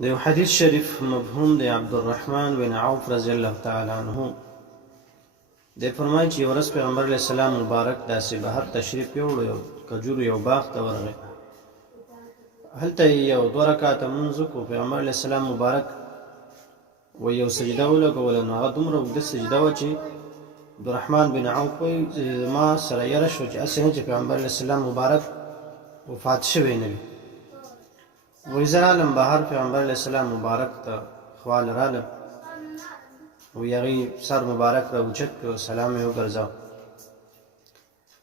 د یو حدیث شریف مفهوم د عبدالرحمن بن عوف رضی الله تعالی عنه د فرمایي چې ورځ پیغمبر علیه السلام مبارک داسې بهر تشریف یوړو یو کجورو یو باغ ته ورغی هلته یو دوه رکعاته لمونځ وکړو پیغمبر علیه السلام مبارک و یو سجده ولګوله نو هغه دومره اوږده سجده وه چې عبدالرحمن بن عوف وایي ما سره یره شو چې هسې نه چې پیغمبر علیه السلام مبارک وفات شوی نه وي وایي زه رالم بهر پیغمبر علیه السلام مبارک ته خواله رالم وایي هغې سر مبارک را اوچت کړو سلام یې وګرځاو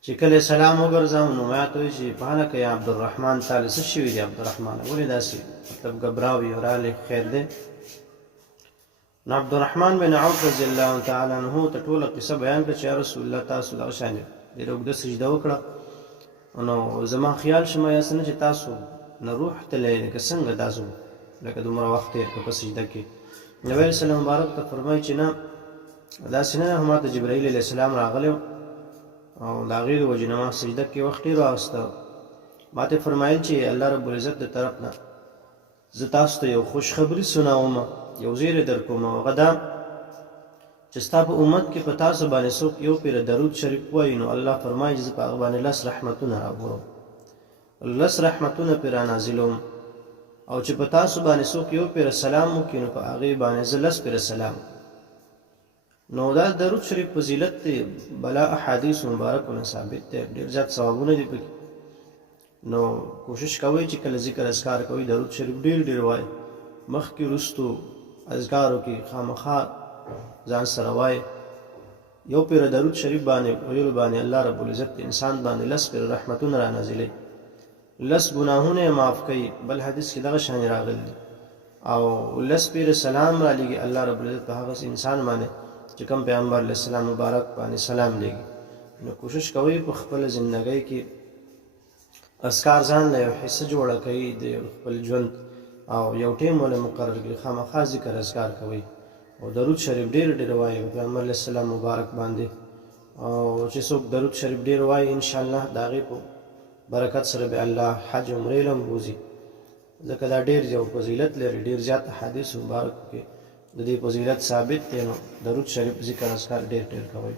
چې کله سلام وګرځاو نو ما ته وایي چې پاهله که یا عبدالرحمن تاله څه شوي دي عبدالرحمن ولې داسې مطلب ګبراوي رالی خیر دی نو عبدالرحمن بن عوف رضی الله تعالی عنه ته ټوله قصه بیان کړه چې یا رسول الله تاسو دغه شانې ډېره اوږده سجده وکړه نو زما خیال شمه یاست نه چې تاسو نه روح تللی لکه څنګه تاسو لکه دومره وخت تېر کړه په سجده کې نبی علیه السلام مبارک ته فرمایي چې نه داسې نه ده ما ته جبرائیل علیه السلام راغلی او د هغې د وجې نه ما سجده کې وخت ډېر واخیسته ما ته فرمایل چې الله رب العزت د طرف نه زه تاسو ته یو خوشخبري سناومه یو زیری در کوم هغه دا چې ستا په امت کې په تاسو باندې څوک یو پیره درود شریف وایي نو الله فرمایي چې زه په هغه باندې 10 رحمتونه راوړم 10 رحمتونه پرې رانازلوم او چې په تاسو باندې څوک یو پیره سلام وکړي نو په هغې باندې زه 10 پیره سلام نو دا درود شریف فضیلت دی بلا احادیث مبارکونه ثابت دی ډېر زیات ثوابونه دي پکې نو کوشش کوئ چې کله ذکر اذکار کوئ درود شریف ډېر ډېر وایي مخکې وروستو اذکارو کې خامخا ځان سره وایي یو پیره درود شریف باندې ویلو باندې الله رب العزت انسان باندې 10 پیره رحمتونه رانازلوي 10 ګناهونه یې معاف کوي بل حدیث کې دغه شان راغلی دی او 10 پیره سلام رالیږي الله رب العزت په هغه انسان باندې چې کوم پیغمبر علیه السلام مبارک باندې سلام لیږي نو کوشش کوئ په خپله زندګۍ کې اذکار ځان له یو حصه جوړه کوي د خپل ژوند او یو ټیم ولې مقرر کړي خامخا ذکر اذکار کوي او درود شریف ډېر ډېر وایي په پیغمبر علیه السلام مبارک باندې او چې څوک درود شریف ډېر وایي انشاءالله د هغې په برکت سره به الله حج عمرې له هم بوځي ځکه دا ډېر یو فضیلت لري ډېر زیات احادیث مبارکو کې د دې فضیلت ثابت دی نو درود شریف ذکر اذکار ډېر ډېر کوئ